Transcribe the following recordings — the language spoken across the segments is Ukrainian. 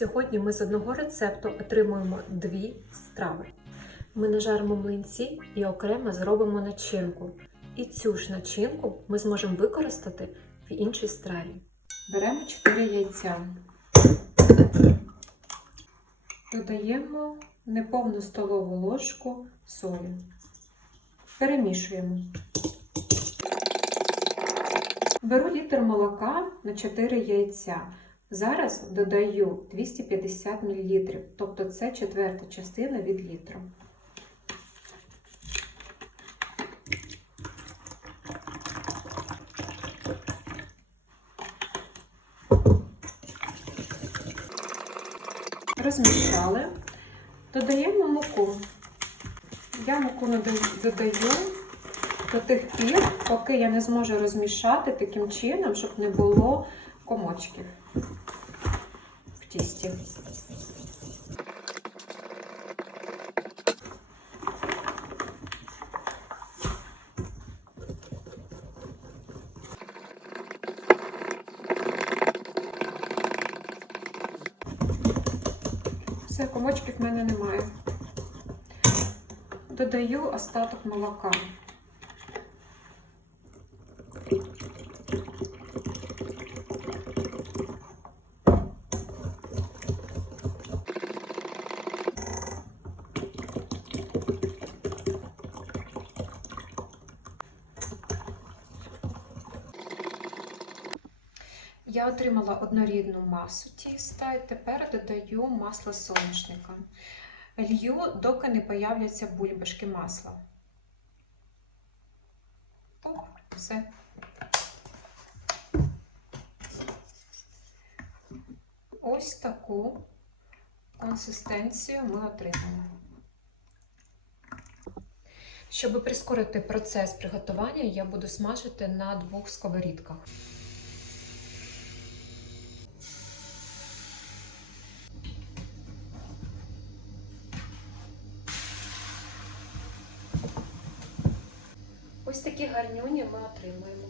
Сьогодні ми з одного рецепту отримуємо дві страви. Ми нажаримо млинці і окремо зробимо начинку. І цю ж начинку ми зможемо використати в іншій страві. Беремо 4 яйця. Додаємо неповну столову ложку солі. Перемішуємо. Беру літр молока на 4 яйця. Зараз додаю 250 мл, тобто це четверта частина від літра. Розмішали. Додаємо муку. Я муку додаю до тих пір, поки я не зможу розмішати таким чином, щоб не було комочків в тісті. Все, комочків в мене немає. Додаю остаток молока. Я отримала однорідну масу тіста і тепер додаю масло соняшника. Лью, доки не появляться бульбашки масла. Оп, все. Ось таку консистенцію ми отримали. Щоб прискорити процес приготування, я буду смажити на двох сковорідках. Ось такі гарнюні ми отримуємо.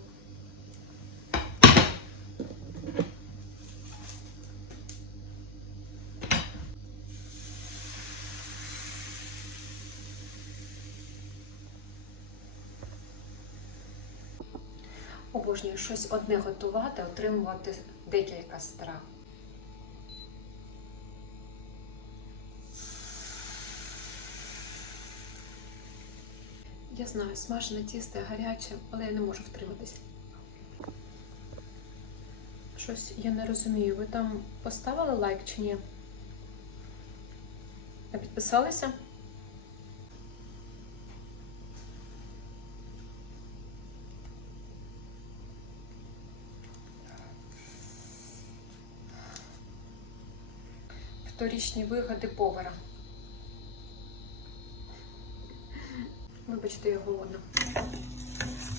Обожнюю щось одне готувати, отримувати декілька страв. Я знаю, смажене тісто гаряче, але я не можу втриматися. Щось я не розумію. Ви там поставили лайк чи ні? А підписалися? Вторічні вигоди повара. Вибачте, я голодна.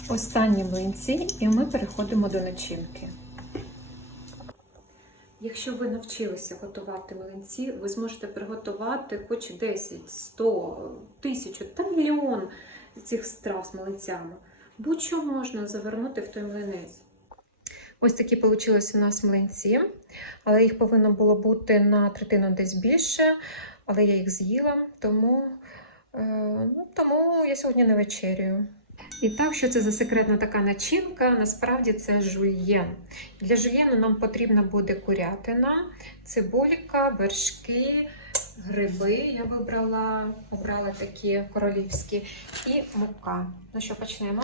Останні млинці, і ми переходимо до начинки. Якщо ви навчилися готувати млинці, ви зможете приготувати хоч 10, 100, 1000 та мільйон цих страв з млинцями. Будь-що можна завернути в той млинець. Ось такі вийшли у нас млинці, але їх повинно було бути на третину десь більше, але я їх з'їла, тому Ну, тому я сьогодні не вечерюю. І так, що це за секретна така начинка? Насправді це жульєн. Для жульєну нам потрібна буде курятина, цибулька, вершки, гриби. Я вибрала, обрала такі королівські, і мука. Ну що, почнемо?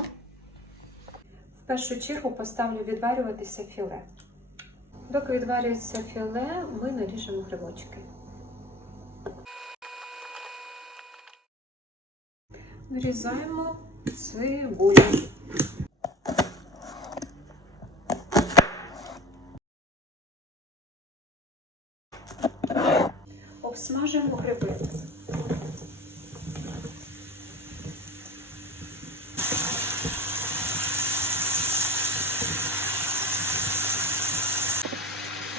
В першу чергу поставлю відварюватися філе. Доки відварюється філе, ми наріжемо грибочки. Нарізаємо цибулю. Обсмажимо гриби.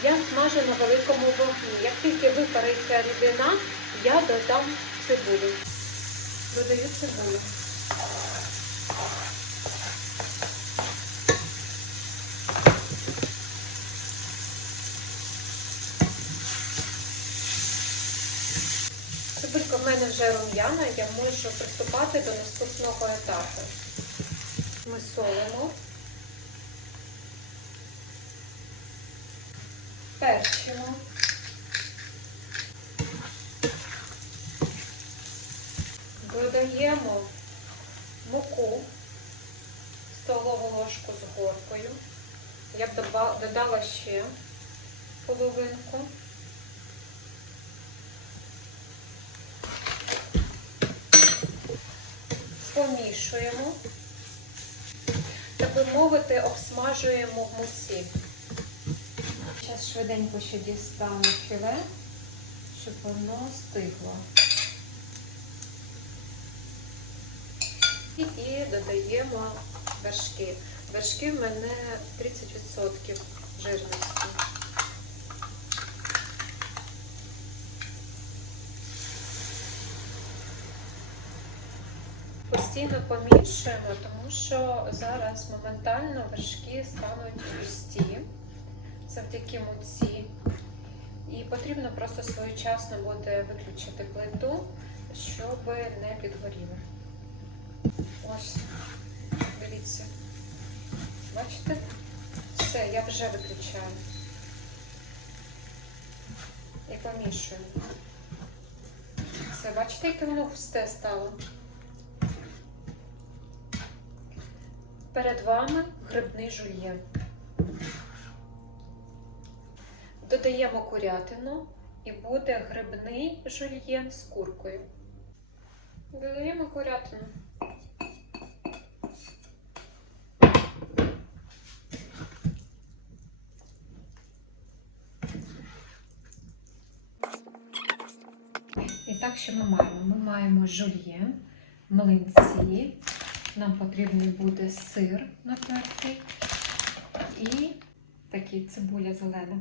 Я смажу на великому вогні. Як тільки випариться рідина, я додам цибулю додаю цибулю. Цибулька в мене вже рум'яна, я можу приступати до наступного етапу. Ми солимо. Перш. Додаємо муку, столову ложку з горкою. Я б додала ще половинку. Помішуємо. Так би мовити, обсмажуємо в муці. Зараз швиденько ще дістану філе, щоб воно стигло. І, додаємо вершки. Вершки в мене 30% жирності. Постійно помішуємо, тому що зараз моментально вершки стануть густі завдяки муці. І потрібно просто своєчасно буде виключити плиту, щоб не підгоріло. Ось, дивіться. Бачите? Все, я вже виключаю. І помішую. Все, бачите, яке воно густе стало? Перед вами грибний жульєн. Додаємо курятину і буде грибний жульєн з куркою. Додаємо курятину. І так, що ми маємо? Ми маємо жульєн, млинці, нам потрібний буде сир натертий і такий цибуля зелена.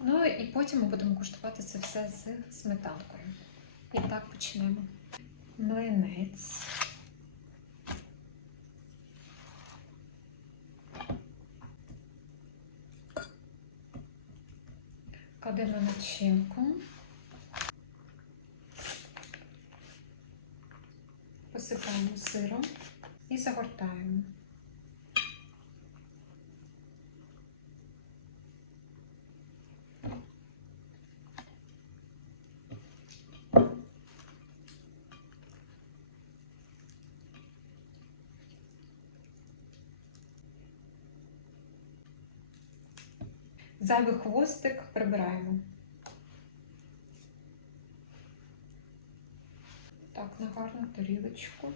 Ну і потім ми будемо куштувати це все з сметанкою. І так почнемо. Млинець. Кладемо начинку. Сиром і загортаємо. Зайвий хвостик прибираємо. Так, на гарну тарілочку.